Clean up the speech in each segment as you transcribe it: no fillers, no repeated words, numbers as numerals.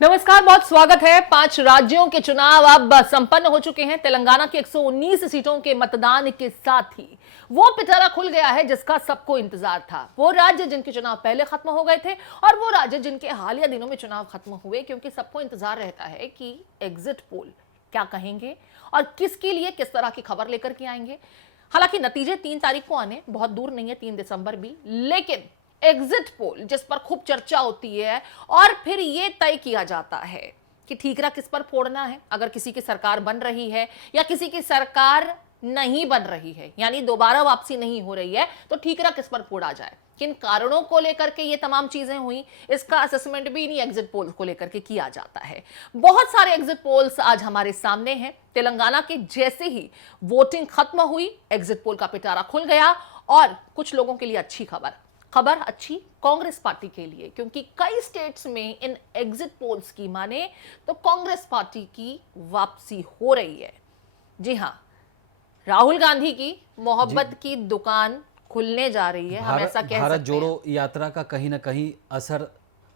नमस्कार, बहुत स्वागत है। 5 राज्यों के चुनाव अब संपन्न हो चुके हैं। तेलंगाना की 119 सीटों के मतदान के साथ ही वो पिटारा खुल गया है जिसका सबको इंतजार था। वो राज्य जिनके चुनाव पहले खत्म हो गए थे और वो राज्य जिनके हालिया दिनों में चुनाव खत्म हुए, क्योंकि सबको इंतजार रहता है कि एग्जिट पोल क्या कहेंगे और किसके लिए किस तरह की खबर लेकर के आएंगे। हालांकि नतीजे 3 तारीख को आने बहुत दूर नहीं है, 3 दिसंबर भी, लेकिन एग्जिट पोल जिस पर खूब चर्चा होती है और फिर यह तय किया जाता है कि ठीकरा किस पर फोड़ना है अगर किसी की सरकार बन रही है या किसी की सरकार नहीं बन रही है, यानी दोबारा वापसी नहीं हो रही है, तो ठीकरा किस पर फोड़ा जाए, किन कारणों को लेकर के ये तमाम चीजें हुई, इसका असेसमेंट भी इन्हीं एग्जिट पोल को लेकर के किया जाता है। बहुत सारे एग्जिट पोल्स आज हमारे सामने हैं। तेलंगाना के जैसे ही वोटिंग खत्म हुई, एग्जिट पोल का पिटारा खुल गया और कुछ लोगों के लिए अच्छी खबर अच्छी कांग्रेस पार्टी के लिए, क्योंकि कई स्टेट्स में इन एग्जिट पोल्स की माने तो कांग्रेस पार्टी की वापसी हो रही है। जी हां, राहुल गांधी की मोहब्बत की दुकान खुलने जा रही है। हम ऐसा कह सकते हैं। भारत जोड़ो यात्रा का कहीं ना कहीं असर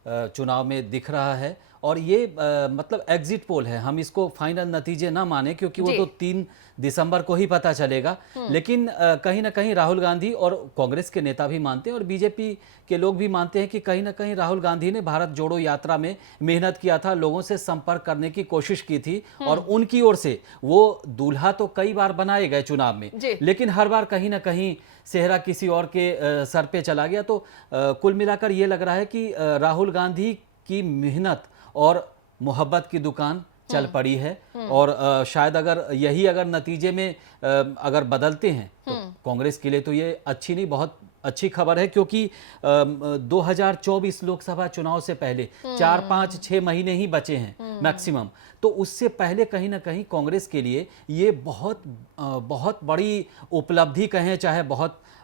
चुनाव में दिख रहा है और ये मतलब एग्जिट पोल है, हम इसको फाइनल नतीजे ना माने क्योंकि वो तो 3 दिसंबर को ही पता चलेगा। लेकिन कहीं ना कहीं राहुल गांधी और कांग्रेस के नेता भी मानते हैं और बीजेपी के लोग भी मानते हैं कि कहीं ना कहीं राहुल गांधी ने भारत जोड़ो यात्रा में मेहनत किया था, लोगों से संपर्क करने की कोशिश की थी और उनकी ओर से वो दूल्हा तो कई बार बनाए गए चुनाव में, लेकिन हर बार कहीं ना कहीं सेहरा किसी और के सर पे चला गया। तो कुल मिलाकर ये लग रहा है कि राहुल गांधी की मेहनत और मोहब्बत की दुकान चल पड़ी है और शायद अगर नतीजे में अगर बदलते हैं तो कांग्रेस के लिए तो ये अच्छी नहीं, बहुत अच्छी खबर है, क्योंकि 2024 लोकसभा चुनाव से पहले 4-5-6 महीने ही बचे हैं मैक्सिमम। तो उससे पहले कहीं ना कहीं कांग्रेस के लिए ये बहुत बड़ी उपलब्धि कहें, चाहे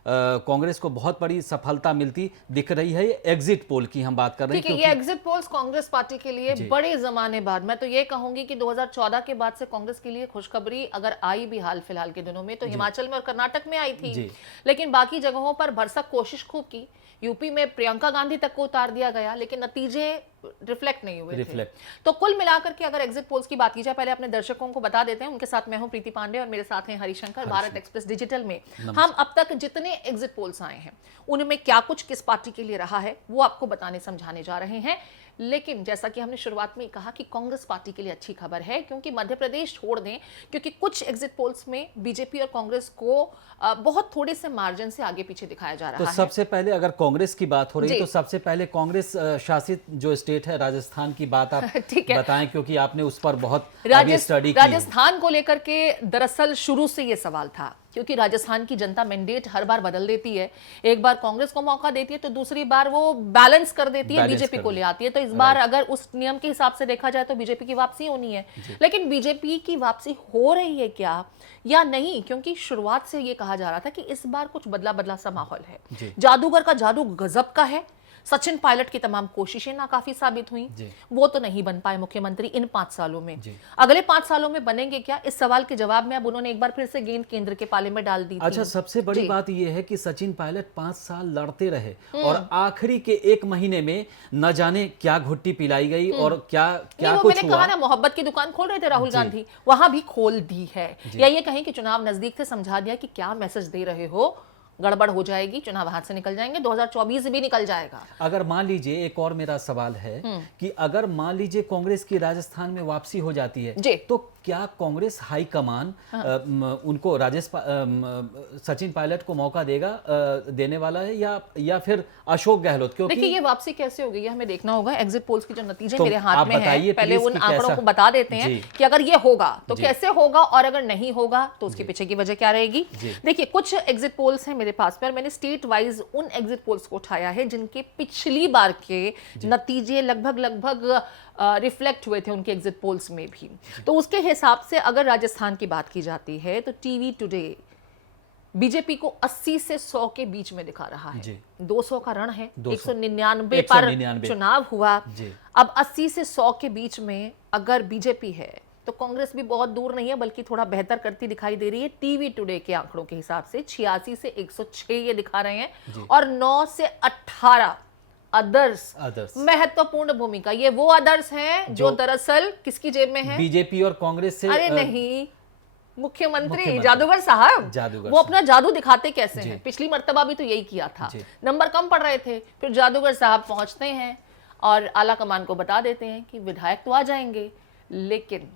कांग्रेस को बहुत बड़ी सफलता मिलती दिख रही है। ये एग्जिट पोल की हम बात कर रहे हैं। ये एग्जिट पोल्स कांग्रेस पार्टी के लिए बड़े जमाने बाद, मैं तो ये कहूंगी कि 2014 के बाद से कांग्रेस के लिए खुशखबरी अगर आई भी हाल फिलहाल के दिनों में तो हिमाचल में और कर्नाटक में आई थी, लेकिन बाकी जगहों पर भरसक कोशिश खूब की। यूपी में प्रियंका गांधी तक को उतार दिया गया, लेकिन नतीजे रिफ्लेक्ट नहीं हुए थे। तो कुल मिलाकर के अगर एग्जिट पोल्स की बात की जाए, पहले अपने दर्शकों को बता देते हैं। उनके साथ मैं हूं प्रीति पांडे और मेरे साथ हैं हरिशंकर। भारत एक्सप्रेस डिजिटल में हम अब तक जितने एग्जिट पोल्स आए हैं उनमें क्या कुछ किस पार्टी के लिए रहा है वो आपको बताने समझाने जा रहे हैं। लेकिन जैसा कि हमने शुरुआत में कहा कि कांग्रेस पार्टी के लिए अच्छी खबर है, क्योंकि मध्य प्रदेश छोड़ दें, क्योंकि कुछ एग्जिट पोल्स में बीजेपी और कांग्रेस को बहुत थोड़े से मार्जिन से आगे पीछे दिखाया जा रहा है। तो सबसे पहले अगर कांग्रेस की बात हो रही है तो सबसे पहले कांग्रेस शासित जो स्टेट है राजस्थान की बात आप बताएं, क्योंकि आपने उस पर बहुत स्टडी की। राजस्थान को लेकर के दरअसल शुरू से ये सवाल था, क्योंकि राजस्थान की जनता मैंडेट हर बार बदल देती है। एक बार कांग्रेस को मौका देती है तो दूसरी बार वो बैलेंस कर देती है, बीजेपी को ले आती है। तो इस बार अगर उस नियम के हिसाब से देखा जाए तो बीजेपी की वापसी होनी है, लेकिन बीजेपी की वापसी हो रही है क्या या नहीं, क्योंकि शुरुआत से ये कहा जा रहा था कि इस बार कुछ बदला बदला सा माहौल है। जादूगर का जादू गजब का है। सचिन पायलट की तमाम कोशिशें नाकाफी साबित हुई, वो तो नहीं बन पाए मुख्यमंत्री इन 5 सालों में। अगले 5 सालों में बनेंगे क्या, इस सवाल के जवाब में अब उन्होंने एक बार फिर से गेंद केंद्र के पाले में डाल दी थी। अच्छा, सबसे बड़ी बात यह है कि सचिन पायलट 5 साल लड़ते रहे और आखिरी के 1 महीने में न जाने क्या घुट्टी पिलाई गई और क्या कुछ मैंने कहा ना, मोहब्बत की दुकान खोल रहे थे राहुल गांधी, वहां भी खोल दी है। या ये कहें कि चुनाव नजदीक से समझा दिया कि क्या मैसेज दे रहे हो, गड़बड़ हो जाएगी, चुनाव हाथ से निकल जाएंगे, 2024 भी निकल जाएगा। अगर मान लीजिए, एक और मेरा सवाल है कि अगर मान लीजिए कांग्रेस की राजस्थान में वापसी हो जाती है तो क्या कांग्रेस हाईकमान उनको सचिन पायलट को मौका देने वाला है या फिर अशोक गहलोत? क्योंकि देखिए, ये वापसी कैसे होगी ये हमें देखना होगा। एग्जिट पोल्स की जो नतीजे मेरे हाथ में है, पहले उन आंकड़ों को बता देते हैं कि अगर ये होगा तो कैसे होगा और अगर नहीं होगा तो उसके पीछे की वजह क्या रहेगी। देखिए, कुछ एग्जिट पोल्स हैं मेरे पास में और मैंने स्टेट वाइज उन एग्जिट पोल्स को उठाया है जिनके पिछली बार के नतीजे लगभग रिफ्लेक्ट हुए थे उनके एग्जिट पोल्स में भी। तो उसके हिसाब से अगर राजस्थान की बात की जाती है तो टीवी टुडे बीजेपी को 80 से 100 के बीच में दिखा रहा है। 200 का रण है, 199 पर चुनाव हुआ। अब 80 से 100 के बीच में अगर बीजेपी है तो कांग्रेस भी बहुत दूर नहीं है, बल्कि थोड़ा बेहतर करती दिखाई दे रही है। टीवी टुडे के आंकड़ों के हिसाब से 86 से 106 ये दिखा रहे हैं और 9 से 18 अदर्स अदर्स महत्वपूर्ण भूमिका। ये वो अदर्स हैं जो दरअसल किसकी जेब में है? बीजेपी और कांग्रेस से अरे नहीं, मुख्यमंत्री जादूगर साहब। जादूगर वो अपना जादू दिखाते कैसे हैं? पिछली मर्तबा भी तो यही किया था, नंबर कम पड़ रहे थे, फिर जादूगर साहब पहुंचते हैं और आला कमान को बता देते हैं कि विधायक तो आ जाएंगे, लेकिन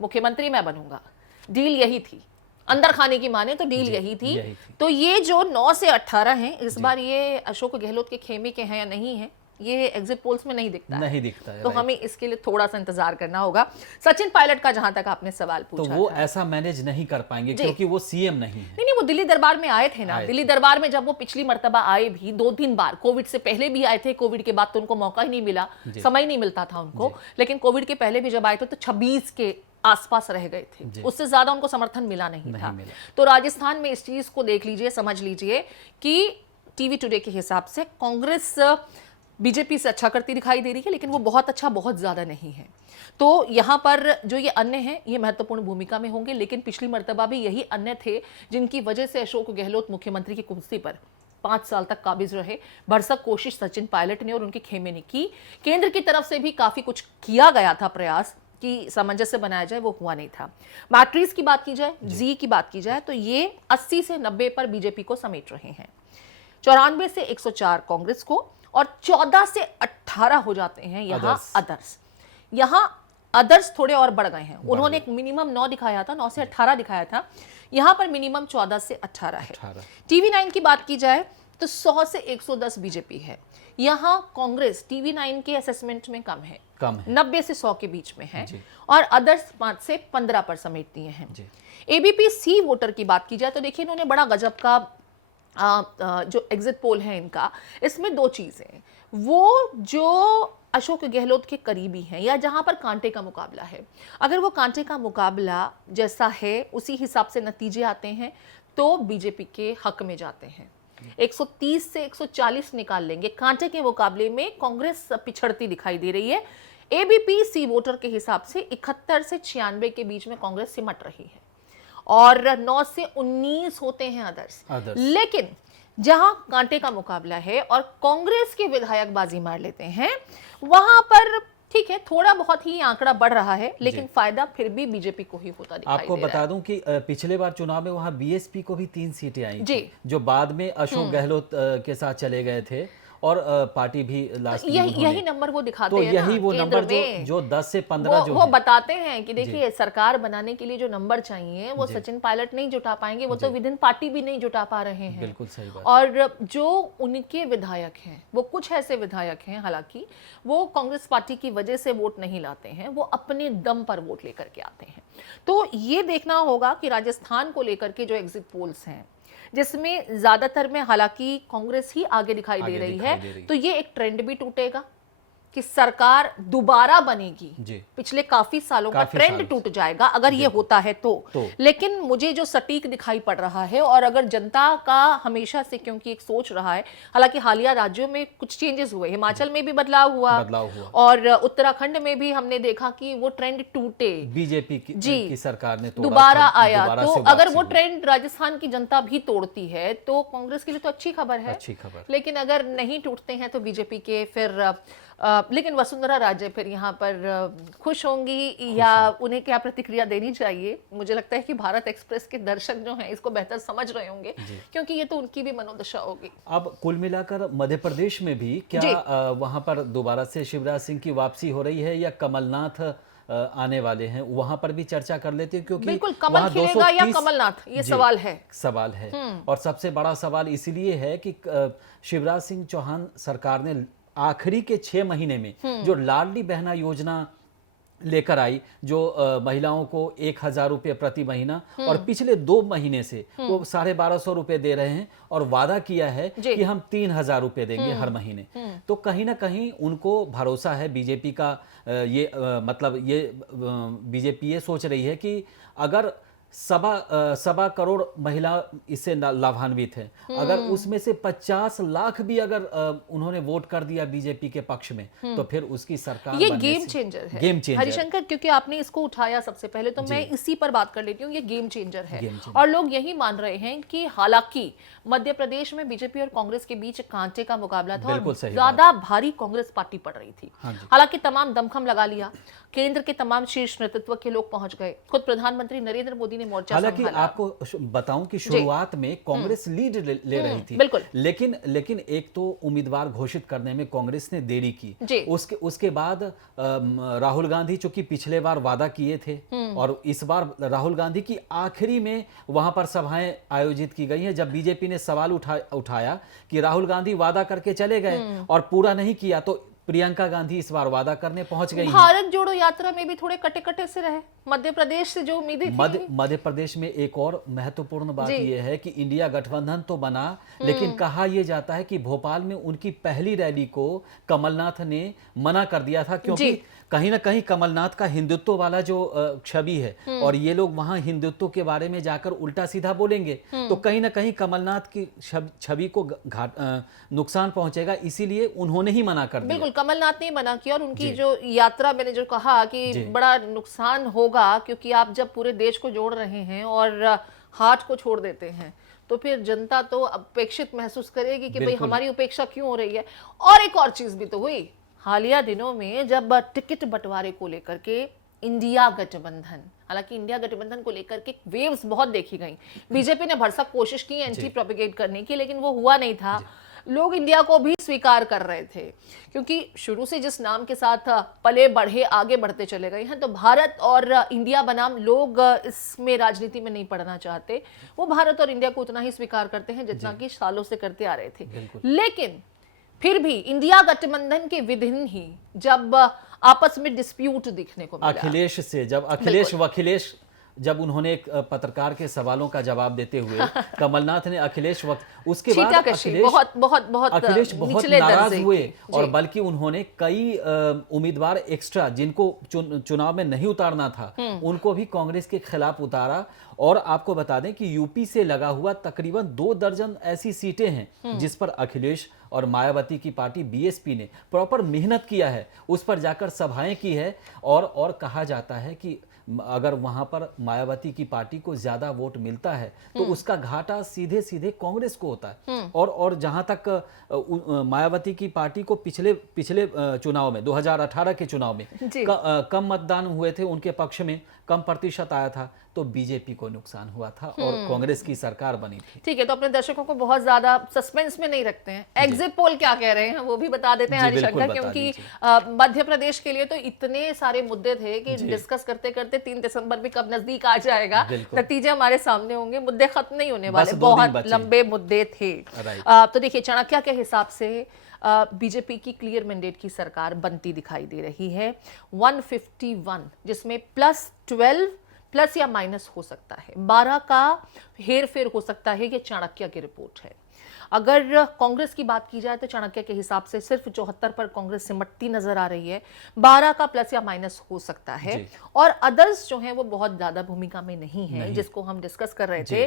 मुख्यमंत्री मैं बनूंगा। डील यही थी, अंदर खाने की माने तो डील यही थी। तो ये जो 9 से 18 हैं, इस बार ये अशोक गहलोत के खेमे के हैं या नहीं है, ये एग्जिट पोल्स में नहीं दिखता है। तो हमें इसके लिए थोड़ा सा इंतजार करना होगा। सचिन पायलट का जहां तक आपने सवाल पूछा, तो वो ऐसा मैनेज नहीं कर पाएंगे क्योंकि वो सीएम नहीं है। नहीं, वो दिल्ली दरबार में आए थे ना। दिल्ली दरबार में जब वो पिछली मर्तबा आए भी 2-3 बार, कोविड से पहले भी आए थे, कोविड के बाद तो उनको मौका ही नहीं मिला, समय नहीं मिलता था उनको, लेकिन कोविड के पहले भी जब आए थे तो 26 के आसपास रह गए थे, उससे ज्यादा उनको समर्थन मिला नहीं था। तो राजस्थान में इस चीज को देख लीजिए, समझ लीजिए कि टीवी टुडे के हिसाब से कांग्रेस बीजेपी से अच्छा करती दिखाई दे रही है, लेकिन वो बहुत अच्छा बहुत ज्यादा नहीं है। तो यहाँ पर जो ये अन्य हैं, ये महत्वपूर्ण भूमिका में होंगे, लेकिन पिछली मर्तबा भी यही अन्य थे जिनकी वजह से अशोक गहलोत मुख्यमंत्री की कुर्सी पर 5 साल तक काबिज रहे। भरसक कोशिश सचिन पायलट ने और उनके खेमे ने की। केंद्र की तरफ से भी काफी कुछ किया गया था, प्रयास कि सामंजस्य बनाया जाए, वो हुआ नहीं था। बैटरीज की बात की जाए, जी की बात की जाए, तो ये 80 से 90 पर बीजेपी को समेट रहे हैं, 94 से 104 कांग्रेस को, और 14 से 18 हो जाते हैं यहाँ अदर्स। यहाँ अदर्स थोड़े और बढ़ गए हैं, उन्होंने एक मिनिमम 9 दिखाया था, 9 से 18 दिखाया था, यहाँ पर मिनिमम 14 से 18 है। टीवी 9 की बात की जाए तो 100 से 110 बीजेपी है। यहाँ कांग्रेस टीवी 9 के असेसमेंट में कम है, 90 से 100 के बीच में है, और अदर्स 5 से 15 पर समेट दिए हैं। एबीपी सी वोटर की बात की जाए तो देखिए, इन्होंने बड़ा गजब का जो एग्जिट पोल है इनका, इसमें 2 चीजें, वो जो अशोक गहलोत के करीबी हैं या जहां पर कांटे का मुकाबला है, अगर वो कांटे का मुकाबला जैसा है उसी हिसाब से नतीजे आते हैं तो बीजेपी के हक में जाते हैं। 130 से 140 निकाल लेंगे, कांटे के मुकाबले में कांग्रेस पिछड़ती दिखाई दे रही है। एबीपी सी वोटर के हिसाब से 71 से 96 के बीच में कांग्रेस सिमट रही है, और 9 से 19 होते हैं अदर्स। लेकिन जहां कांटे का मुकाबला है और कांग्रेस के विधायक बाजी मार लेते हैं, वहां पर ठीक है, थोड़ा बहुत ही आंकड़ा बढ़ रहा है, लेकिन फायदा फिर भी बीजेपी को ही होता दिखाई आपको दे रहा बता है। दूं कि पिछले बार चुनाव में वहां बीएसपी को भी 3 सीटें आई थी, जो बाद में अशोक गहलोत के साथ चले गए थे, और पार्टी भी लास्ट में यही नंबर वो दिखाते तो हैं यही ना, वो नंबर में जो 10 से 15 जो वो बताते हैं कि देखिए, सरकार बनाने के लिए जो नंबर चाहिए वो सचिन पायलट नहीं जुटा पाएंगे, वो तो विद इन पार्टी भी नहीं जुटा पा रहे हैं। बिल्कुल सही बात। और जो उनके विधायक हैं, वो कुछ ऐसे विधायक हैं, हालांकि वो कांग्रेस पार्टी की वजह से वोट नहीं लाते हैं, वो अपने दम पर वोट लेकर के आते हैं। तो ये देखना होगा कि राजस्थान को लेकर के जो एग्जिट पोल्स हैं, जिसमें ज्यादातर में हालांकि कांग्रेस ही आगे दिखाई दे रही है, तो ये एक ट्रेंड भी टूटेगा कि सरकार दोबारा बनेगी। पिछले काफी सालों का ट्रेंड टूट जाएगा अगर ये होता है तो। लेकिन मुझे जो सटीक दिखाई पड़ रहा है, और अगर जनता का हमेशा से क्योंकि एक सोच रहा है, हालांकि हालिया राज्यों में कुछ चेंजेस हुए, हिमाचल में भी बदलाव हुआ और उत्तराखंड में भी हमने देखा कि वो ट्रेंड टूटे, बीजेपी की सरकार ने दोबारा आया। तो अगर वो ट्रेंड राजस्थान की जनता भी तोड़ती है तो कांग्रेस के लिए तो अच्छी खबर है, लेकिन अगर नहीं टूटते हैं तो बीजेपी के फिर लेकिन वसुंधरा राजे फिर यहाँ पर खुश होंगी या उन्हें क्या प्रतिक्रिया देनी चाहिए? मुझे लगता है कि भारत एक्सप्रेस के दर्शक जो हैं इसको बेहतर समझ रहे होंगे, क्योंकि ये तो उनकी भी मनोदशा होगी। अब कुल मिलाकर मध्य प्रदेश में भी क्या वहां पर दोबारा से शिवराज सिंह की वापसी हो रही है या कमलनाथ आने वाले हैं? वहां पर भी चर्चा कर लेते हैं, क्योंकि बिल्कुल, कमल खिलेगा या कमलनाथ, ये सवाल है। और सबसे बड़ा सवाल इसलिए है कि शिवराज सिंह चौहान सरकार ने आखिरी के 6 महीने में जो लाडली बहना योजना लेकर आई, जो महिलाओं को 1000 रुपये प्रति महीना, और पिछले 2 महीने से वो 1250 रुपये दे रहे हैं, और वादा किया है कि हम 3000 रुपये देंगे हर महीने। तो कहीं ना कहीं उनको भरोसा है बीजेपी का, मतलब ये बीजेपी ये सोच रही है कि अगर सवा करोड़ महिला इससे लाभान्वित है। अगर उसमें से 50 लाख भी अगर उन्होंने वोट कर दिया बीजेपी के पक्ष में, तो फिर उसकी सरकार ये बनने गेम से चेंजर है गेम चेंजर। हरिशंकर, क्योंकि आपने इसको उठाया सबसे पहले, तो मैं इसी पर बात कर लेती हूँ। ये गेम चेंजर है और लोग यही मान रहे हैं कि हालांकि मध्य प्रदेश में बीजेपी और कांग्रेस के बीच कांटे का मुकाबला था और ज्यादा भारी कांग्रेस पार्टी पड़ रही थी। हालांकि तमाम दमखम लगा लिया, केंद्र के तमाम शीर्ष नेतृत्व के लोग पहुंच गए, खुद प्रधानमंत्री नरेंद्र मोदी ने मोर्चा हालांकि आपको बताऊं कि शुरुआत में कांग्रेस लीड ले रही थी, बिल्कुल। लेकिन एक तो उम्मीदवार घोषित करने में कांग्रेस ने देरी की। उसके बाद राहुल गांधी चूंकि पिछले बार वादा किए थे और इस बार राहुल गांधी की आखिरी में वहां पर सभाएं आयोजित की गई हैं, जब बीजेपी ने सवाल उठाया कि राहुल गांधी वादा करके चले गए और पूरा नहीं किया, तो प्रियंका गांधी इस बार वादा करने पहुंच गई। भारत जोड़ो यात्रा में भी थोड़े कटे कटे से रहे मध्य प्रदेश से, जो उम्मीदें थी। मध्य प्रदेश में एक और महत्वपूर्ण बात यह है कि इंडिया गठबंधन तो बना, लेकिन कहा यह जाता है कि भोपाल में उनकी पहली रैली को कमलनाथ ने मना कर दिया था, क्योंकि कहीं ना कहीं कमलनाथ का हिंदुत्व वाला जो छवि है और ये लोग वहां हिंदुत्व के बारे में जाकर उल्टा सीधा बोलेंगे, तो कहीं ना कहीं कमलनाथ की छवि को नुकसान पहुंचेगा, इसीलिए उन्होंने ही मना कर दिया। बिल्कुल, कमलनाथ ने मना किया और उनकी जो यात्रा, मैंने जो कहा कि बड़ा नुकसान होगा, क्योंकि आप जब पूरे देश को जोड़ रहे हैं और हाथ को छोड़ देते हैं, तो फिर जनता तो अपेक्षित महसूस करेगी कि भाई हमारी उपेक्षा क्यों हो रही है। और एक और चीज भी तो हुई हालिया दिनों में, जब टिकट बंटवारे को लेकर के इंडिया गठबंधन, हालांकि इंडिया गठबंधन को लेकर के वेव्स बहुत देखी गई, बीजेपी ने भरसक कोशिश की एंटी प्रोपेगेट करने की, लेकिन वो हुआ नहीं था। लोग इंडिया को भी स्वीकार कर रहे थे, क्योंकि शुरू से जिस नाम के साथ पले बढ़े आगे बढ़ते चले गए हैं, तो भारत और इंडिया बनाम लोग इसमें राजनीति में नहीं पढ़ना चाहते। वो भारत और इंडिया को उतना ही स्वीकार करते हैं जितना कि सालों से करते आ रहे थे। लेकिन फिर भी इंडिया गठबंधन के विधिन ही जब आपस में डिस्प्यूट दिखने को मिला, अखिलेश से अखिलेश जब उन्होंने एक पत्रकार के सवालों का जवाब देते हुए कमलनाथ ने उसके बाद अखिलेश बहुत नाराज हुए और बल्कि उन्होंने कई उम्मीदवार एक्स्ट्रा जिनको चुनाव में नहीं उतारना था उनको भी कांग्रेस के खिलाफ उतारा। और आपको बता दें कि यूपी से लगा हुआ तकरीबन 2 दर्जन ऐसी सीटें हैं जिस पर अखिलेश और मायावती की पार्टी बीएसपी ने प्रॉपर मेहनत किया है, उस पर जाकर सभाएं की है और कहा जाता है कि अगर वहां पर मायावती की पार्टी को ज्यादा वोट मिलता है तो उसका घाटा सीधे सीधे कांग्रेस को होता है। और जहां तक मायावती की पार्टी को पिछले चुनाव में 2018 के चुनाव में कम मतदान हुए थे, उनके पक्ष में कम प्रतिशत आया था, तो बीजेपी को नुकसान हुआ था और कांग्रेस की सरकार बनी थी। ठीक है, तो अपने दर्शकों को बहुत ज्यादा सस्पेंस में नहीं रखते हैं, एग्जिट पोल क्या कह रहे हैं वो भी बता देते हैं हरिशंकर, क्योंकि मध्य प्रदेश के लिए तो इतने सारे मुद्दे थे कि डिस्कस करते करते 3 दिसंबर भी कब नजदीक आ जाएगा, नतीजे हमारे सामने होंगे, मुद्दे खत्म नहीं होने वाले, बहुत लंबे मुद्दे थे। तो देखिए, चाणक्य के हिसाब से बीजेपी की क्लियर मैंडेट की सरकार बनती दिखाई दे रही है। 151, जिसमें +12 प्लस या माइनस हो सकता है, 12 का हेर फेर हो सकता है, ये चाणक्य की रिपोर्ट है। अगर कांग्रेस की बात की जाए तो चाणक्य के हिसाब से सिर्फ 74 पर कांग्रेस सिमटती नजर आ रही है, 12 का प्लस या माइनस हो सकता है। और अदर्स जो हैं वो बहुत ज्यादा भूमिका में नहीं है, जिसको हम डिस्कस कर रहे थे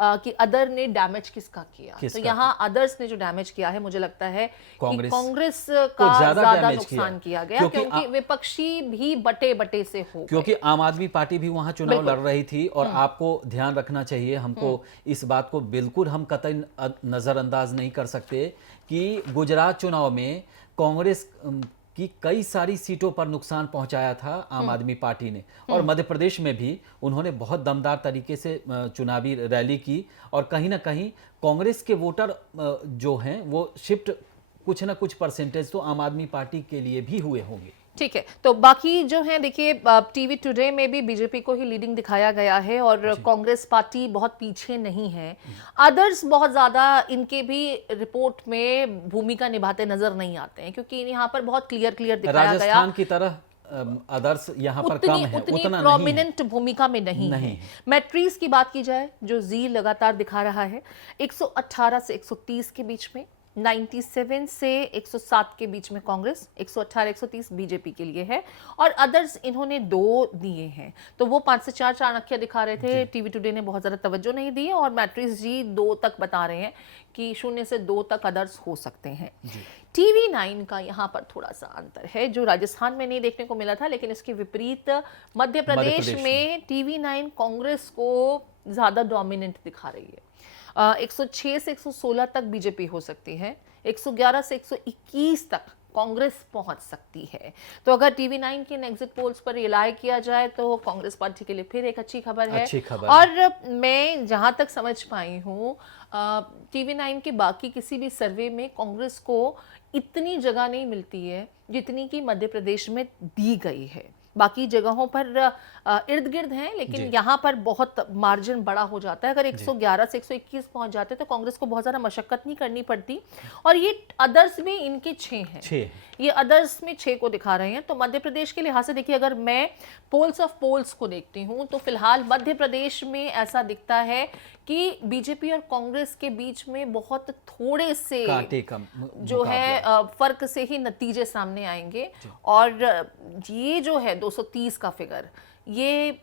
कि अदर ने डैमेज किसका किया, तो यहाँ अदर्स ने जो डैमेज किया है, मुझे लगता है कि कांग्रेस का ज्यादा नुकसान किया गया, क्योंकि विपक्षी भी बटे बटे से हो, क्योंकि आम आदमी पार्टी भी वहां चुनाव लड़ रही थी। और आपको ध्यान रखना चाहिए, हमको इस बात को बिल्कुल हम कतई नजरअंदाज नहीं कर सकते कि गुजरात चुनाव में कांग्रेस की कई सारी सीटों पर नुकसान पहुंचाया था आम आदमी पार्टी ने, और मध्य प्रदेश में भी उन्होंने बहुत दमदार तरीके से चुनावी रैली की, और कहीं ना कहीं कांग्रेस के वोटर जो हैं वो शिफ्ट कुछ ना कुछ परसेंटेज तो आम आदमी पार्टी के लिए भी हुए होंगे। ठीक है, तो बाकी जो है देखिए, टीवी टुडे में भी बीजेपी को ही लीडिंग दिखाया गया है और कांग्रेस पार्टी बहुत पीछे नहीं है। अदर्स बहुत ज्यादा इनके भी रिपोर्ट में भूमिका निभाते नजर नहीं आते हैं, क्योंकि यहाँ पर बहुत क्लियर दिखाया गया, राजस्थान की तरह अदर्स यहाँ पर कम है, उतनी प्रोमिनेंट भूमिका में नहीं है। मैट्रिक्स की बात की जाए, जो जी लगातार दिखा रहा है 118 से 130 के बीच में, 97 से 107 के बीच में कांग्रेस, 118 130 बीजेपी के लिए है और अदर्स इन्होंने 2 दिए हैं। तो वो 5 से 4 चाणक्य दिखा रहे थे, टीवी टुडे ने बहुत ज़्यादा तवज्जो नहीं दी है और मैट्रिक्स जी 2 तक बता रहे हैं कि 0 से 2 तक अदर्स हो सकते हैं। टीवी 9 का यहाँ पर थोड़ा सा अंतर है जो राजस्थान में नहीं देखने को मिला था, लेकिन इसके विपरीत मध्य प्रदेश में टीवी 9 कांग्रेस को ज़्यादा डोमिनेंट दिखा रही है। 106 से 116 तक बीजेपी हो सकती है, 111 से 121 तक कांग्रेस पहुंच सकती है। तो अगर टीवी 9 के एग्जिट पोल्स पर रिलाय किया जाए तो कांग्रेस पार्टी के लिए फिर एक अच्छी खबर है। और मैं जहां तक समझ पाई हूँ टीवी 9 के बाकी किसी भी सर्वे में कांग्रेस को इतनी जगह नहीं मिलती है जितनी कि मध्य प्रदेश में दी गई है। बाकी जगहों पर इर्द गिर्द हैं, लेकिन यहाँ पर बहुत मार्जिन बड़ा हो जाता है। अगर 111 से 121 पहुंच जाते तो कांग्रेस को बहुत ज़्यादा मशक्कत नहीं करनी पड़ती। और ये अदर्स में इनके 6 हैं, ये अदर्स में 6 को दिखा रहे हैं। तो मध्य प्रदेश के लिहाज से देखिए, अगर मैं पोल्स ऑफ पोल्स को देखती हूँ तो फिलहाल मध्य प्रदेश में ऐसा दिखता है कि बीजेपी और कांग्रेस के बीच में बहुत थोड़े से जो है फर्क से ही नतीजे सामने आएंगे। और ये जो है 230 का फिगर, ये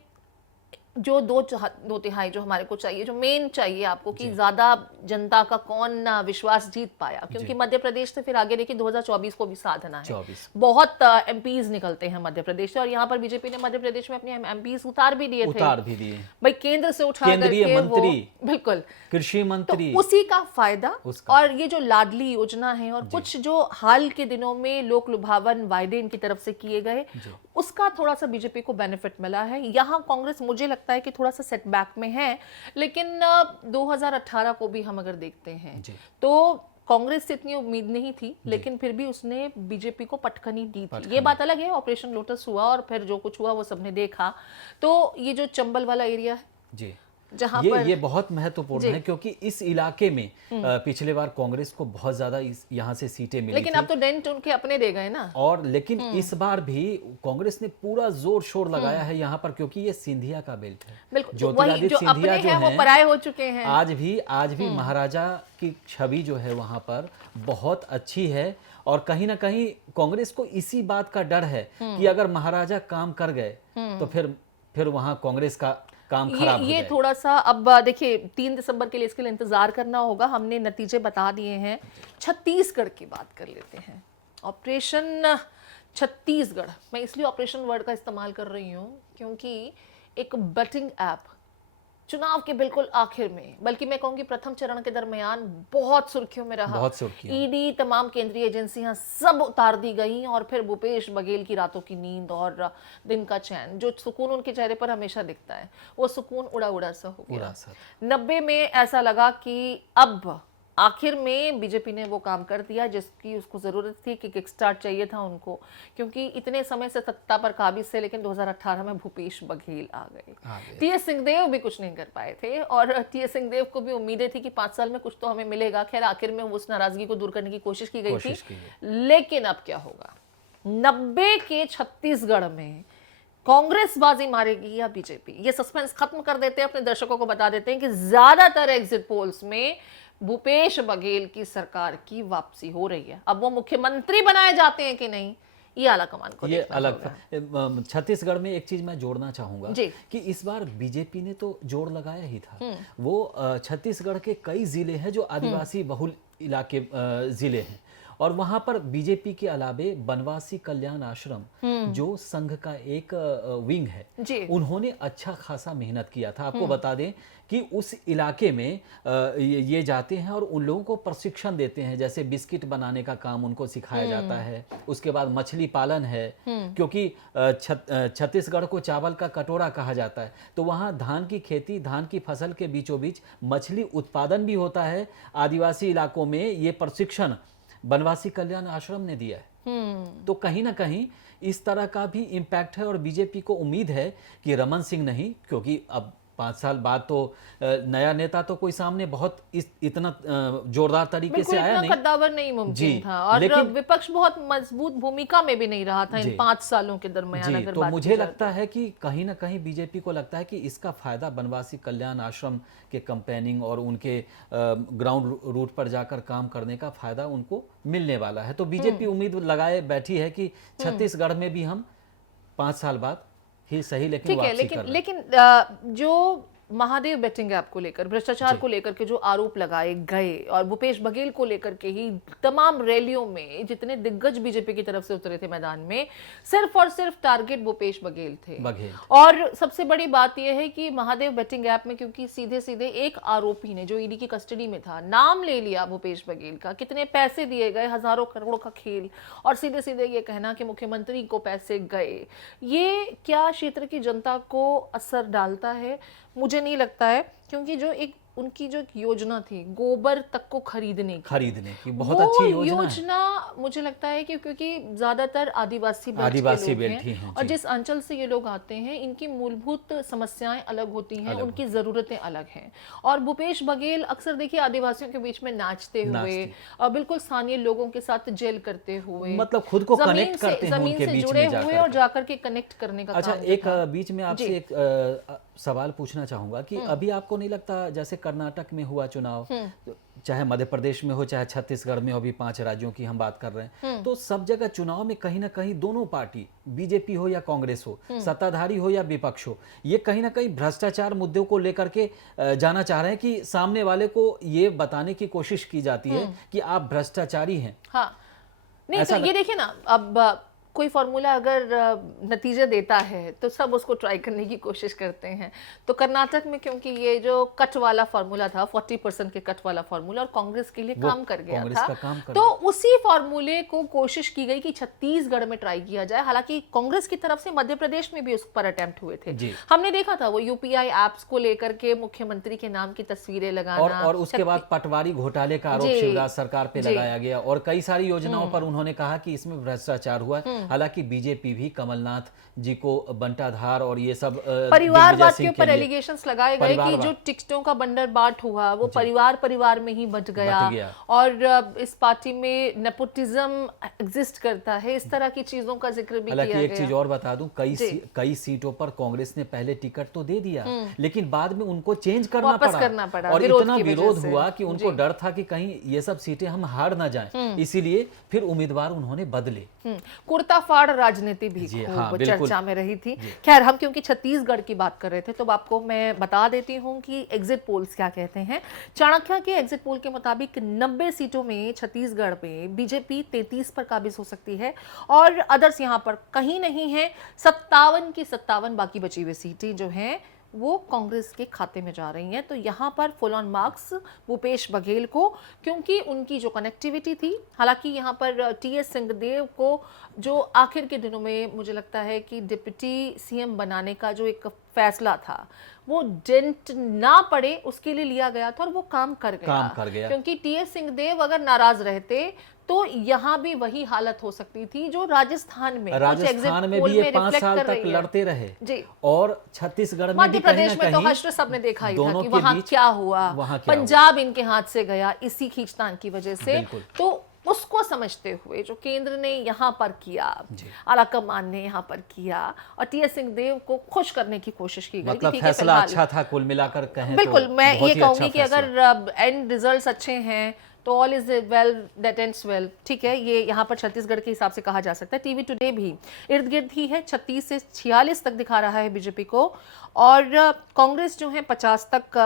जो दो तिहाई जो हमारे को चाहिए, जो मेन चाहिए आपको कि ज्यादा जनता का कौन विश्वास जीत पाया, क्योंकि मध्य प्रदेश से फिर आगे देखिए 2024 को भी साधना है। बहुत एमपीज निकलते हैं मध्य प्रदेश से और यहाँ पर बीजेपी ने मध्य प्रदेश में अपने एमपीज उतार भी दिए थे भाई, केंद्र से उठा करके वो, बिल्कुल कृषि मंत्री, तो उसी का फायदा। और ये जो लाडली योजना है और कुछ जो हाल के दिनों में लोक लुभावन वायदे इनकी तरफ से किए गए, उसका थोड़ा सा बीजेपी को बेनिफिट मिला है। यहाँ कांग्रेस मुझे लगता है कि थोड़ा सा सेटबैक में है, लेकिन 2018 को भी हम अगर देखते हैं तो कांग्रेस से इतनी उम्मीद नहीं थी, लेकिन फिर भी उसने बीजेपी को पटखनी दी थी। ये बात अलग है, ऑपरेशन लोटस हुआ और फिर जो कुछ हुआ वो सबने देखा। तो ये जो चंबल वाला एरिया है जहां पर ये बहुत महत्वपूर्ण है, क्योंकि इस इलाके में पिछले बार कांग्रेस को बहुत ज्यादा यहाँ से सीटें मिली लेकिन अब तो डेंट उनके अपने दे गए ना। और लेकिन इस बार भी कांग्रेस ने पूरा जोर शोर लगाया है यहाँ पर, क्योंकि ये सिंधिया का बेल्ट है। बिल्कुल, ज्योतिरादित्य सिंधिया जो है वो पराये हो चुके हैं। आज भी महाराजा की छवि जो है वहां पर बहुत अच्छी है। और कहीं ना कहीं कांग्रेस को इसी बात का डर है कि अगर महाराजा काम कर गए तो फिर वहां कांग्रेस का काम खराब हो जाए। ये थोड़ा सा अब देखिए 3 दिसंबर के लिए इसके लिए इंतजार करना होगा। हमने नतीजे बता दिए हैं। छत्तीसगढ़ की बात कर लेते हैं। ऑपरेशन छत्तीसगढ़, मैं इसलिए ऑपरेशन वर्ड का इस्तेमाल कर रही हूँ क्योंकि एक बेटिंग ऐप चुनाव के बिल्कुल आखिर में, बल्कि मैं कहूंगी प्रथम चरण के दरमियान बहुत सुर्खियों में रहा। ईडी, तमाम केंद्रीय एजेंसियां सब उतार दी गई और फिर भूपेश बघेल की रातों की नींद और दिन का चैन, जो सुकून उनके चेहरे पर हमेशा दिखता है, वो सुकून उड़ा उड़ा सा हो गया। 90 में ऐसा लगा कि अब आखिर में बीजेपी ने वो काम कर दिया जिसकी उसको जरूरत थी, कि किक स्टार्ट चाहिए था उनको, क्योंकि इतने समय से सत्ता पर काबिज थे, लेकिन 2018 में भूपेश बघेल आ गए। टीएस सिंहदेव भी कुछ नहीं कर पाए थे और टीएस सिंहदेव को भी उम्मीदें थी कि 5 साल में कुछ तो हमें मिलेगा। खैर आखिर में उस नाराजगी को दूर करने की कोशिश की गई थी, लेकिन अब क्या होगा? 90 के छत्तीसगढ़ में कांग्रेस बाजी मारेगी या बीजेपी? ये सस्पेंस खत्म कर देते हैं, अपने दर्शकों को बता देते हैं कि ज्यादातर एग्जिट पोल्स में भूपेश बघेल की सरकार की वापसी हो रही है। अब वो मुख्यमंत्री बनाए जाते हैं कि नहीं, ये आला कमान को ये अलग। छत्तीसगढ़ में एक चीज मैं जोड़ना चाहूंगा कि इस बार बीजेपी ने तो जोर लगाया ही था। वो छत्तीसगढ़ के कई जिले हैं जो आदिवासी बहुल इलाके जिले हैं, और वहां पर बीजेपी के अलावे बनवासी कल्याण आश्रम जो संघ का एक विंग है, उन्होंने अच्छा खासा मेहनत किया था। आपको बता दें कि उस इलाके में ये जाते हैं और उन लोगों को प्रशिक्षण देते हैं, जैसे बिस्किट बनाने का काम उनको सिखाया जाता है। उसके बाद मछली पालन है, क्योंकि छत्तीसगढ़ को चावल का कटोरा कहा जाता है, तो वहाँ धान की खेती, धान की फसल के बीचों बीच मछली उत्पादन भी होता है। आदिवासी इलाकों में ये प्रशिक्षण बनवासी कल्याण आश्रम ने दिया है। तो कहीं ना कहीं इस तरह का भी इम्पैक्ट है और बीजेपी को उम्मीद है कि रमन सिंह नहीं, क्योंकि अब 5 साल बाद तो नया नेता तो कोई सामने बहुत इतना जोरदार तरीके बिल्कुल से आया इतना नहीं। कद्दावर नहीं मुमकिन जी, था, और लेकिन- विपक्ष बहुत मजबूत भूमिका में भी नहीं रहा था इन जी। 5 सालों के दरमियान जी, अगर तो बात मुझे की जाए लगता है कि कहीं ना कहीं बीजेपी को लगता है कि इसका फायदा बनवासी कल्याण आश्रम के कैंपेनिंग और उनके ग्राउंड रूट पर जाकर काम करने का फायदा उनको मिलने वाला है। तो बीजेपी उम्मीद लगाए बैठी है कि छत्तीसगढ़ में भी हम 5 साल बाद ही सही लेकिन ठीक है, वापसी कर रहे हैं। लेकिन जो महादेव बेटिंग ऐप को लेकर, भ्रष्टाचार को लेकर के जो आरोप लगाए गए, और भूपेश बघेल को लेकर के ही तमाम रैलियों में जितने दिग्गज बीजेपी की तरफ से उतरे थे मैदान में, सिर्फ और सिर्फ टारगेट भूपेश बघेल थे। और सबसे बड़ी बात यह है कि महादेव बेटिंग ऐप में क्योंकि सीधे सीधे एक आरोपी ने जो ईडी की कस्टडी में था नाम ले लिया भूपेश बघेल का, कितने पैसे दिए गए, हजारों करोड़ों का खेल, और सीधे सीधे ये कहना कि मुख्यमंत्री को पैसे गए, ये क्या क्षेत्र की जनता को असर डालता है? मुझे नहीं लगता है, क्योंकि जो एक उनकी जो एक योजना थी गोबर तक को खरीदने की बहुत अच्छी योजना है। मुझे लगता है कि क्योंकि ज्यादातर आदिवासी बेल्ट ही हैं, और जिस अंचल से ये लोग आते हैं इनकी मूलभूत समस्याएं अलग होती हैं, उनकी जरूरतें अलग हैं। और भूपेश बघेल अक्सर देखिए आदिवासियों के बीच में नाचते हुए और बिल्कुल स्थानीय लोगों के साथ जेल करते हुए, मतलब खुद को कनेक्ट करते हैं जमीन उनके से बीच जुड़े में हुए और जाकर के कनेक्ट करने का अच्छा, काम एक बीच में आपसे एक सवाल पूछना चाहूंगा कि अभी आपको नहीं लगता जैसे कर्नाटक में हुआ चुनाव, चाहे मध्य प्रदेश में हो चाहे छत्तीसगढ़ में हो, अभी 5 राज्यों की हम बात कर रहे हैं, तो सब जगह चुनाव में कहीं ना कहीं दोनों पार्टी, बीजेपी हो या कांग्रेस हो, सत्ताधारी हो या विपक्ष हो, ये कहीं ना कहीं भ्रष्टाचार मुद्दों को लेकर के जाना चाह रहे हैं कि सामने वाले को ये बताने की कोशिश की जाती है कि आप भ्रष्टाचारी हैं। हाँ, नहीं तो ये देखिए ना, अब कोई फॉर्मूला अगर नतीजे देता है तो सब उसको ट्राई करने की कोशिश करते हैं। तो कर्नाटक में क्योंकि ये जो कट वाला फॉर्मूला था, 40% के कट वाला फॉर्मूला, और कांग्रेस के लिए काम कर गया था, तो उसी फॉर्मूले को कोशिश की गई कि छत्तीसगढ़ में ट्राई किया जाए। हालांकि कांग्रेस की तरफ से मध्य प्रदेश में भी उस पर अटेम्प्ट हुए थे, हमने देखा था वो यूपीआई एप्स को लेकर के मुख्यमंत्री के नाम की तस्वीरें लगाना, और उसके बाद पटवारी घोटाले का आरोप शिवराज सरकार पे लगाया गया, और कई सारी योजनाओं पर उन्होंने कहा कि इसमें भ्रष्टाचार हुआ। हालांकि बीजेपी भी कमलनाथ जी को बंटाधार और ये सब परिवारवाद के ऊपर एलिगेशंस लगाए गए कि जो टिकटों का बंडर बाट हुआ वो परिवार में ही बट गया, और इस पार्टी में नेपोटिज्म एग्जिस्ट करता है, इस तरह की चीजों का जिक्र भी किया गया। एक चीज और बता दूं, कई सीटों पर कांग्रेस ने पहले टिकट तो दे दिया, लेकिन बाद में उनको चेंज करना पड़ा और इतना विरोध हुआ कि उनको डर था कि कहीं ये सब सीटें हम हार ना जाएं, इसीलिए फिर उम्मीदवार उन्होंने बदले। कुर्ता फाड़ राजनीति भी खूब चर्चा में रही थी। खैर, हम क्योंकि छत्तीसगढ़ की बात कर रहे थे तो आपको मैं बता देती हूं कि एग्जिट पोल्स क्या कहते हैं। चाणक्य के एग्जिट पोल के मुताबिक 90 सीटों में छत्तीसगढ़ में बीजेपी 33 पर काबिज हो सकती है, और अदर्स यहां पर कहीं नहीं है। 57 की 57 बाकी बची हुई सीटें जो हैं वो कांग्रेस के खाते में जा रही हैं। तो यहाँ पर full on marks Bhupesh Baghel को, क्योंकि उनकी जो कनेक्टिविटी थी। हालांकि यहाँ पर टीएस सिंहदेव को जो आखिर के दिनों में मुझे लगता है कि डिप्टी सीएम बनाने का जो एक फैसला था वो डेंट ना पड़े उसके लिए लिया गया था, और वो काम कर गया। क्योंकि टीएस सिंहदेव अगर नाराज रहते तो यहाँ भी वही हालत हो सकती थी जो राजस्थान में भी ये 5 साल तक लड़ते रहे जी। और छत्तीसगढ़ में, मध्य प्रदेश में तो हश्र सबने देखा ही था कि वहां क्या हुआ, पंजाब इनके हाथ से गया इसी खींचतान की वजह से। तो उसको समझते हुए जो केंद्र ने यहाँ पर किया, आलाकमान ने यहाँ पर किया, और टीएस सिंहदेव को खुश करने की कोशिश की गई। मतलब फैसला अच्छा था कुल मिलाकर कहें। बिल्कुल, मैं ये कहूंगी कि अगर एंड रिजल्ट्स अच्छे हैं तो all is well that ends well, ठीक है। ये यहाँ पर छत्तीसगढ़ के हिसाब से कहा जा सकता है। टीवी टुडे भी इर्द गिर्द ही है, 36 से 46 तक दिखा रहा है बीजेपी को, और कांग्रेस जो है 50 तक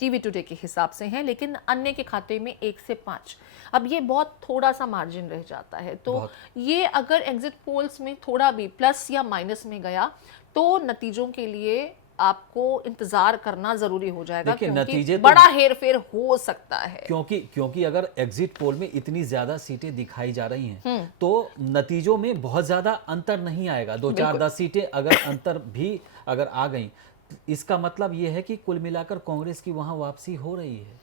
टीवी टुडे के हिसाब से है, लेकिन अन्य के खाते में 1 से 5। अब ये बहुत थोड़ा सा मार्जिन रह जाता है। तो ये अगर एग्जिट पोल्स में थोड़ा भी प्लस या माइनस में गया तो नतीजों के लिए आपको इंतजार करना जरूरी हो जाएगा, क्योंकि नतीजे बड़ा हेरफेर हो सकता है। क्योंकि अगर एग्जिट पोल में इतनी ज्यादा सीटें दिखाई जा रही हैं तो नतीजों में बहुत ज्यादा अंतर नहीं आएगा। 2-4-10 सीटें अगर अंतर भी अगर आ गई, इसका मतलब यह है कि कुल मिलाकर कांग्रेस की वहां वापसी हो रही है।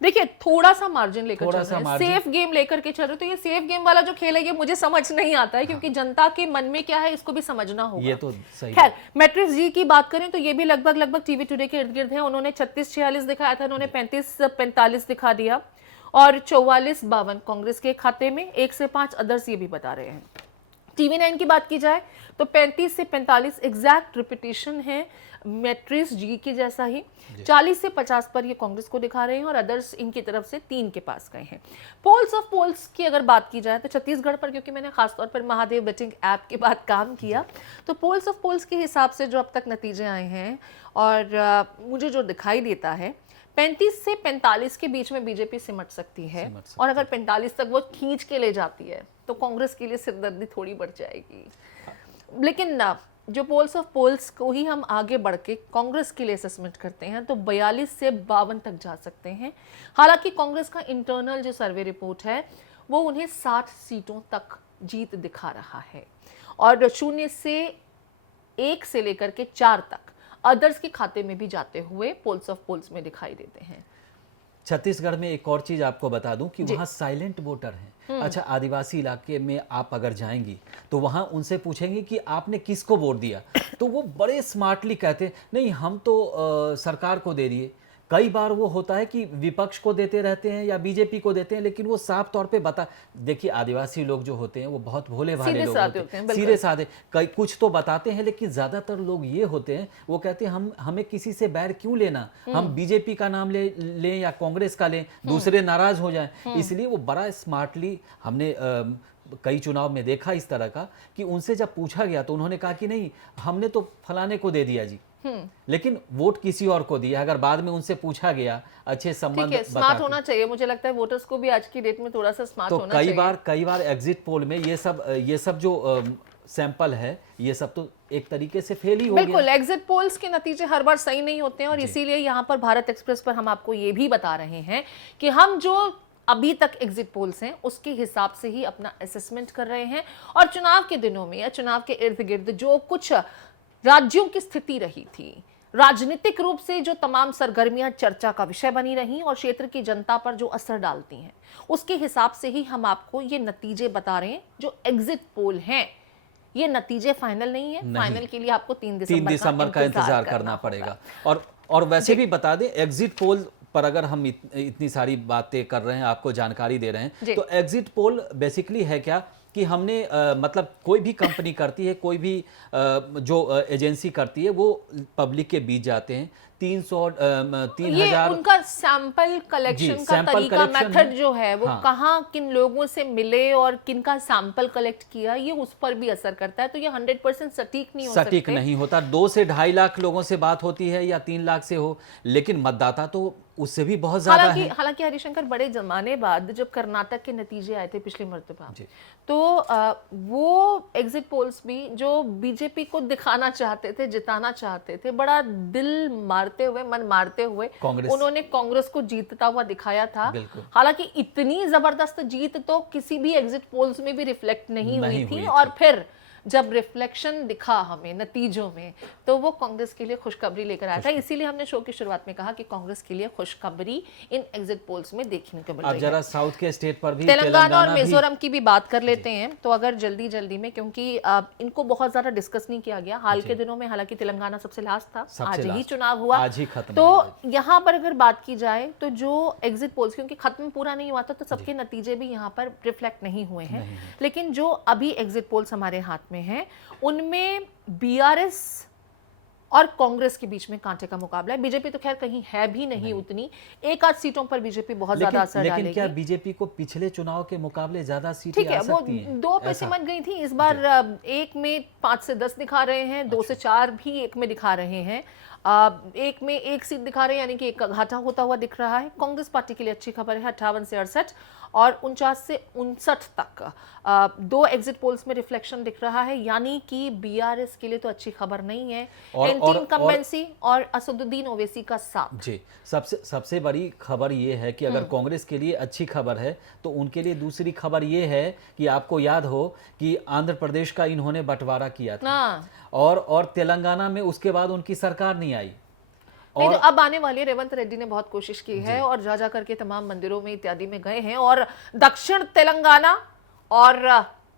देखिए थोड़ा सा मार्जिन लेकर थोड़ा चल सा रहे हैं, margin। सेफ गेम लेकर के चल रहे, तो ये सेफ गेम वाला जो खेल है ये मुझे समझ नहीं आता है, क्योंकि जनता के मन में क्या है इसको भी समझना होगा। ये तो सही खैर, मैट्रिक्स जी की बात करें तो ये भी लगभग टीवी टुडे के इर्द गिर्द है। उन्होंने 36-46 दिखाया था, उन्होंने 35-45 दिखा दिया, और 44-52 कांग्रेस के खाते में, 1 से 5 अदर्स, ये भी बता रहे हैं। TV9 की बात की जाए तो 35 से 45 एग्जैक्ट रिपीटेशन है मैट्रिक्स जी के जैसा ही। 40 से 50 पर ये कांग्रेस को दिखा रहे हैं, और अदर्स इनकी तरफ से 3 के पास गए हैं। पोल्स ऑफ पोल्स की अगर बात की जाए तो छत्तीसगढ़ पर, क्योंकि मैंने खासतौर पर महादेव बेटिंग ऐप के बाद काम किया, तो पोल्स ऑफ पोल्स के हिसाब से जो अब तक नतीजे आए हैं, और मुझे जो दिखाई देता है 35 से 45 के बीच में बीजेपी सिमट सकती है, और अगर 45 तक वो खींच के ले जाती है तो कांग्रेस के लिए सिरदर्दी थोड़ी बढ़ जाएगी। लेकिन ना, जो पोल्स ऑफ पोल्स को ही हम आगे बढ़ के कांग्रेस के लिए असेसमेंट करते हैं तो 42 से 52 तक जा सकते हैं। हालांकि कांग्रेस का इंटरनल जो सर्वे रिपोर्ट है वो उन्हें 60 सीटों तक जीत दिखा रहा है, और 0 से 1 से लेकर के 4 तक अदर्स के खाते में भी जाते हुए पोल्स ऑफ पोल्स में दिखाई देते हैं। छत्तीसगढ़ में एक और चीज आपको बता दूं कि वहाँ साइलेंट वोटर हैं। अच्छा, आदिवासी इलाके में आप अगर जाएंगी तो वहाँ उनसे पूछेंगे कि आपने किसको वोट दिया, तो वो बड़े स्मार्टली कहते हैं नहीं हम तो सरकार को दे दिए। कई बार वो होता है कि विपक्ष को देते रहते हैं या बीजेपी को देते हैं, लेकिन वो साफ तौर पे बता, देखिए आदिवासी लोग जो होते हैं वो बहुत भोले भाले लोग होते हैं, सीधे साधे। कई कुछ तो बताते हैं, लेकिन ज्यादातर लोग ये होते हैं, वो कहते हैं हमें किसी से बैर क्यों लेना, हम बीजेपी का नाम लें या कांग्रेस का लें, दूसरे नाराज हो जाएं। इसलिए वो बड़ा स्मार्टली, हमने कई चुनाव में देखा इस तरह का, कि उनसे जब पूछा गया तो उन्होंने कहा कि नहीं हमने तो फलाने को दे दिया जी, लेकिन वोट किसी और को दिया। अगर बाद में उनसे पूछा गया अच्छे संबंध, स्मार्ट होना चाहिए, मुझे लगता है वोटर्स को भी आज की डेट में थोड़ा सा स्मार्ट होना चाहिए। तो कई बार एग्जिट पोल में ये सब जो सैंपल है ये सब तो एक तरीके से फेल ही हो गया। बिल्कुल, एग्जिट पोल्स के नतीजे हर बार सही नहीं होते हैं, और इसीलिए यहाँ पर भारत एक्सप्रेस पर हम आपको ये भी बता रहे हैं कि हम जो अभी तक एग्जिट पोल्स हैं उसके हिसाब से ही अपना असेसमेंट कर रहे हैं, और चुनाव के दिनों में या चुनाव के इर्द गिर्द जो कुछ राज्यों की स्थिति रही थी, राजनीतिक रूप से जो तमाम सरगर्मियां चर्चा का विषय बनी रही और क्षेत्र की जनता पर जो असर डालती हैं, उसके हिसाब से ही हम आपको ये नतीजे बता रहे हैं। जो एग्जिट पोल हैं ये नतीजे फाइनल नहीं है, फाइनल के लिए आपको 3 दिसंबर का इंतजार करना पड़ेगा। और वैसे भी बता दें, एग्जिट पोल पर अगर हम इतनी सारी बातें कर रहे हैं, आपको जानकारी दे रहे हैं, तो एग्जिट पोल बेसिकली है क्या कि हमने मतलब कोई भी कंपनी करती है, कोई भी जो एजेंसी करती है, वो पब्लिक के बीच जाते हैं। 3,000 उनका सैंपल कलेक्शन का तरीका, मेथड जो है वो कहाँ किन लोगों से मिले और किन का सैंपल कलेक्ट किया, ये उस पर भी असर करता है। तो ये 100% सटीक नहीं हो सकते। सटीक नहीं होता। 2 से 2.5 लाख लोगों से बात होती है या 3 लाख से हो, लेकिन मतदाता तो उससे भी बहुत ज्यादा है। हालांकि हरिशंकर, बड़े जमाने बाद जब कर्नाटक के नतीजे आए थे पिछली मर्तबा, तो वो एग्जिट पोल्स भी जो बीजेपी को दिखाना चाहते थे, जिताना चाहते थे, बड़ा दिल मारते हुए, मन मारते हुए उन्होंने कांग्रेस को जीतता हुआ दिखाया था। हालांकि इतनी जबरदस्त जीत तो किसी भी एग्जिट पोल्स में भी रिफ्लेक्ट नहीं हुई थी, और फिर जब रिफ्लेक्शन दिखा हमें नतीजों में तो वो कांग्रेस के लिए खुशखबरी लेकर आया था। इसीलिए हमने शो की शुरुआत में कहा कि कांग्रेस के लिए खुशखबरी इन एग्जिट पोल्स में देखने को मिल रही है। जरा साउथ के स्टेट पर भी, तेलंगाना और मिजोरम की भी बात कर लेते हैं। तो अगर जल्दी में, क्योंकि इनको बहुत ज्यादा डिस्कस नहीं किया गया हाल के दिनों में, हालांकि तेलंगाना सबसे लास्ट था, आज ही चुनाव हुआ, आज ही खत्म। तो यहाँ पर अगर बात की जाए तो जो एग्जिट पोल्स, क्योंकि खत्म पूरा नहीं हुआ था तो सबके नतीजे भी यहाँ पर रिफ्लेक्ट नहीं हुए हैं, लेकिन जो अभी एग्जिट पोल्स हमारे हाथ में हैं उनमें बीआरएस और कांग्रेस के बीच में कांटे का मुकाबला है। बीजेपी तो खैर कहीं है भी नहीं उतनी, 1-8 सीटों पर बीजेपी बहुत ज्यादा असर डालेगी। लेकिन क्या बीजेपी को पिछले चुनाव के मुकाबले ज्यादा सीटें आ सकती हैं? वो 2 पे सिमट गई थी, इस बार 1 में 5 से 10 दिखा रहे हैं, 2 से 4 भी 1 में दिखा रहे हैं, 1 में 1 सीट दिखा रहे हैं, यानी कि 1 का घाटा होता हुआ दिख रहा है। कांग्रेस पार्टी के लिए अच्छी खबर है, 58 से 68 और 49 से 59 तक 2 एग्जिट पोल्स में रिफ्लेक्शन दिख रहा है, यानी कि बीआरएस के लिए तो अच्छी खबर नहीं है। एंटी इनकम्बेंसी और असदुद्दीन ओवैसी का साथ। जी, सबसे बड़ी खबर ये है कि अगर कांग्रेस के लिए अच्छी खबर है तो उनके लिए दूसरी खबर ये है कि आपको याद हो कि आंध्र प्रदेश का इन्होंने बंटवारा किया था, और तेलंगाना में उसके बाद उनकी सरकार नहीं आई, नहीं, तो अब आने वाली है। रेवंत रेड्डी ने बहुत कोशिश की है और जा जा करके तमाम मंदिरों में इत्यादि में गए हैं, और दक्षिण तेलंगाना और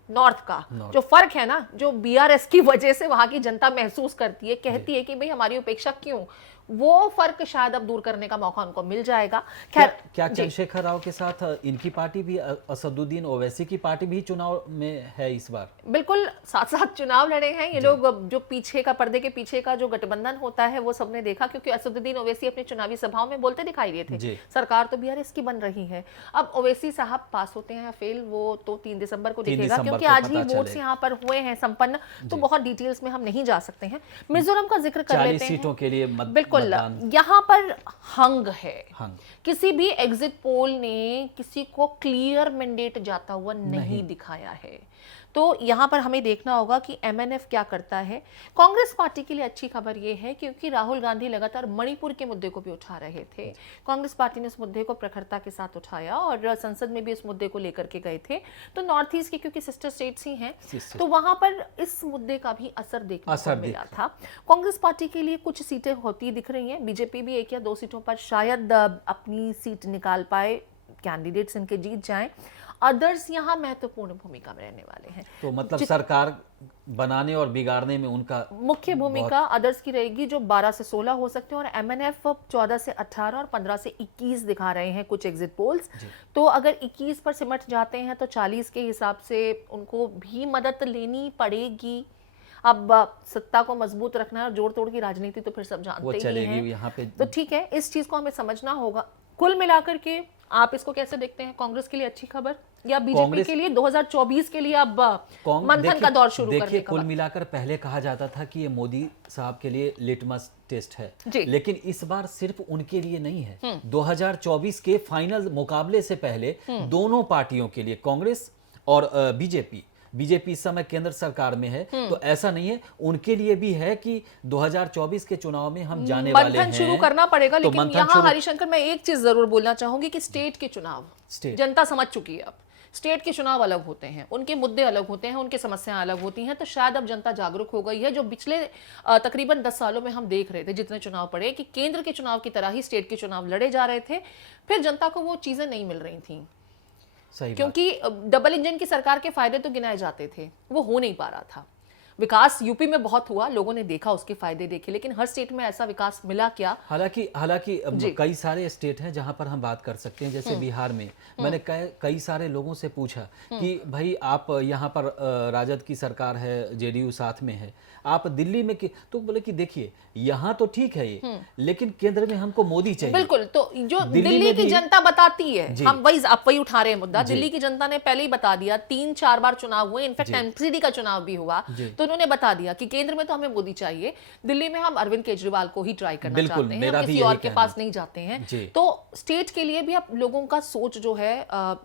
नॉर्थ का जो फर्क है ना, जो बीआरएस की वजह से वहां की जनता महसूस करती है, कहती है कि भाई हमारी उपेक्षा क्यों, वो फर्क शायद अब दूर करने का मौका उनको मिल जाएगा। क्या चंद्रशेखर राव के साथ इनकी पार्टी भी, असदुद्दीन ओवैसी की पार्टी भी चुनाव में है इस बार? बिल्कुल, साथ साथ चुनाव लड़े हैं ये लोग। जो पीछे का, पर्दे के पीछे का जो गठबंधन होता है वो सबने देखा, क्योंकि असदुद्दीन ओवैसी अपनी चुनावी सभाओं में बोलते दिखाई दिए थे सरकार तो बीआरएस की बन रही है। अब ओवैसी साहब पास होते हैं या फेल, वो तो 3 दिसंबर को दिखेगा, क्योंकि आज ही वोट्स यहाँ पर हुए हैं संपन्न, तो बहुत डिटेल्स में हम नहीं जा सकते हैं। मिजोरम का जिक्र कर लेते हैं। सीटों के लिए बिल्कुल, यहाँ पर हंग है। किसी भी एग्जिट पोल ने किसी को क्लियर मैंडेट जाता हुआ नहीं दिखाया है, तो यहाँ पर हमें देखना होगा कि एमएनएफ क्या करता है। कांग्रेस पार्टी के लिए अच्छी खबर ये है, क्योंकि राहुल गांधी लगातार मणिपुर के मुद्दे को भी उठा रहे थे। कांग्रेस पार्टी ने उस मुद्दे को प्रखरता के साथ उठाया और संसद में भी इस मुद्दे को लेकर के गए थे। तो नॉर्थ ईस्ट के क्योंकि सिस्टर स्टेट्स ही हैं, तो वहां पर इस मुद्दे का भी असर देखने को मिला था। कांग्रेस पार्टी के लिए कुछ सीटें होती दिख रही हैं। बीजेपी भी 1 या 2 सीटों पर शायद अपनी सीट निकाल पाए, कैंडिडेट्स इनके जीत जाएं। अदर्स यहाँ महत्वपूर्ण भूमिका में रहने वाले हैं। तो मतलब सरकार बनाने और बिगाड़ने में उनका मुख्य भूमिका अदर्स की रहेगी, जो 12 से 16 हो सकते हैं, और एमएनएफ 14 से 18 और 15 से 21 दिखा रहे हैं कुछ एग्जिट पोल्स। तो अगर 21 पर सिमट जाते हैं तो 40 के हिसाब से उनको भी मदद लेनी पड़ेगी। अब सत्ता को मजबूत रखना है और जोड़ तोड़ की राजनीति तो फिर सब जानते ही हैं, यहाँ पे तो ठीक है, इस चीज को हमें समझना होगा। कुल मिलाकर के आप इसको कैसे देखते हैं? कांग्रेस के लिए अच्छी खबर या बीजेपी के लिए 2024 के लिए अब मंथन का दौर शुरू करने का? देखिए, कुल मिलाकर पहले कहा जाता था कि ये मोदी साहब के लिए लिटमस टेस्ट है, लेकिन इस बार सिर्फ उनके लिए नहीं है। 2024 के फाइनल मुकाबले से पहले दोनों पार्टियों के लिए, कांग्रेस और बीजेपी इस समय केंद्र सरकार में है, तो ऐसा नहीं है, उनके लिए भी है कि 2024 के चुनाव में हम जाने वाले हैं, मंथन शुरू करना पड़ेगा। लेकिन यहाँ हरिशंकर, मैं एक चीज जरूर बोलना चाहूंगी कि स्टेट के चुनाव जनता समझ चुकी है। अब स्टेट के चुनाव अलग होते हैं, उनके मुद्दे अलग होते हैं, उनकी समस्याएं अलग होती हैं, तो शायद अब जनता जागरूक हो गई है। जो पिछले तकरीबन 10 सालों में हम देख रहे थे, जितने चुनाव पड़े, कि केंद्र के चुनाव की तरह ही स्टेट के चुनाव लड़े जा रहे थे, फिर जनता को वो चीजें नहीं मिल रही थी, क्योंकि डबल इंजन की सरकार के फायदे तो गिनाए जाते थे, वो हो नहीं पा रहा था। विकास यूपी में बहुत हुआ, लोगों ने देखा, उसके फायदे देखे, लेकिन हर स्टेट में ऐसा विकास मिला क्या? हालांकि कई सारे स्टेट हैं जहां पर हम बात कर सकते हैं, जैसे बिहार में मैंने कई सारे लोगों से पूछा कि भाई आप यहाँ पर राजद की सरकार है, जेडीयू साथ में है, आप दिल्ली में तो बोले कि देखिए यहाँ तो ठीक है ये, लेकिन केंद्र में हमको मोदी चाहिए। बिल्कुल, तो जो दिल्ली की जनता बताती है, हम वही उठा रहे हैं मुद्दा। दिल्ली की जनता ने पहले ही बता दिया, 3-4 बार चुनाव हुए, इनफैक्ट एमसीडी का चुनाव भी हुआ, तो उन्होंने बता दिया कि केंद्र में तो हमें मोदी चाहिए, दिल्ली में हम अरविंद केजरीवाल को ही ट्राई करना चाहते हैं, हम किसी और के पास नहीं जाते हैं। तो स्टेट के लिए भी अब लोगों का सोच जो है,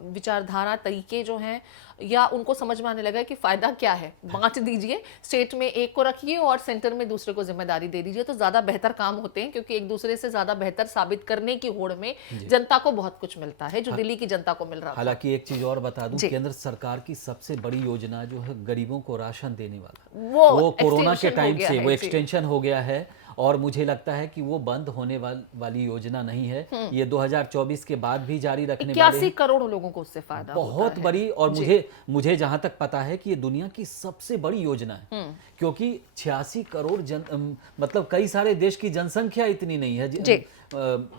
विचारधारा, तरीके जो हैं, या उनको समझ में आने लगा है कि फायदा क्या है, बांट दीजिए, स्टेट में एक को रखिए और सेंटर में दूसरे को जिम्मेदारी दे दीजिए, तो ज्यादा बेहतर काम होते हैं, क्योंकि एक दूसरे से ज्यादा बेहतर साबित करने की होड़ में जनता को बहुत कुछ मिलता है, जो दिल्ली की जनता को मिल रहा है। हालांकि एक चीज और बता दूं, केंद्र सरकार की सबसे बड़ी योजना जो है गरीबों को राशन देने वाला, वो कोरोना के टाइम से वो एक्सटेंशन हो गया है, और मुझे लगता है कि वो बंद होने वाली योजना नहीं है, ये 2024 के बाद भी जारी रखने वाले हैं। 81 करोड़ लोगों को उससे फायदा बहुत बड़ी, और मुझे जहां तक पता है कि ये दुनिया की सबसे बड़ी योजना है, क्योंकि 86 करोड़ मतलब कई सारे देश की जनसंख्या इतनी नहीं है,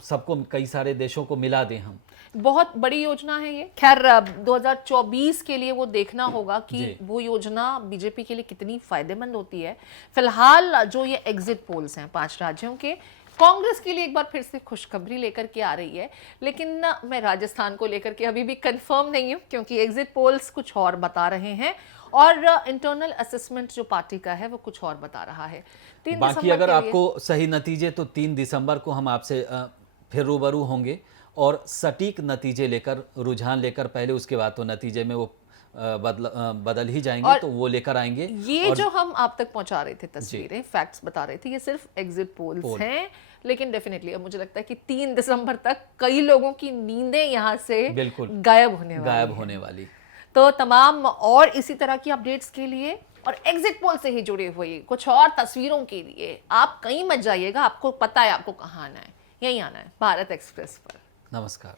सबको कई सारे देशों को मिला दें हम, बहुत बड़ी योजना है ये। खैर 2024 के लिए वो देखना होगा कि वो योजना बीजेपी के लिए कितनी फायदेमंद होती है। फिलहाल जो ये एग्जिट पोल्स हैं 5 राज्यों के, कांग्रेस के लिए एक बार फिर से खुशखबरी लेकर के आ रही है, लेकिन मैं राजस्थान को लेकर के अभी भी कंफर्म नहीं हूं, क्योंकि एग्जिट पोल्स कुछ और बता रहे हैं और इंटरनल असेसमेंट जो पार्टी का है वो कुछ और बता रहा है। बाकी अगर आपको सही नतीजे, तो 3 दिसंबर को हम आपसे फिर रूबरू होंगे और सटीक नतीजे लेकर, रुझान लेकर, पहले उसके बाद तो नतीजे में वो बदल ही जाएंगे, तो वो लेकर आएंगे। ये जो हम आप तक पहुंचा रहे थे तस्वीरें, फैक्ट्स बता रहे थे, ये सिर्फ एग्जिट पोल्स हैं, लेकिन डेफिनेटली अब मुझे लगता है कि 3 दिसंबर तक कई लोगों की नींदें यहाँ से गायब होने वाली। तो तमाम और इसी तरह की अपडेट्स के लिए और एग्जिट पोल से ही जुड़े हुए कुछ और तस्वीरों के लिए आप कहीं मत जाइएगा, आपको पता है आपको कहाँ आना है, यहीं आना है भारत एक्सप्रेस पर। नमस्कार।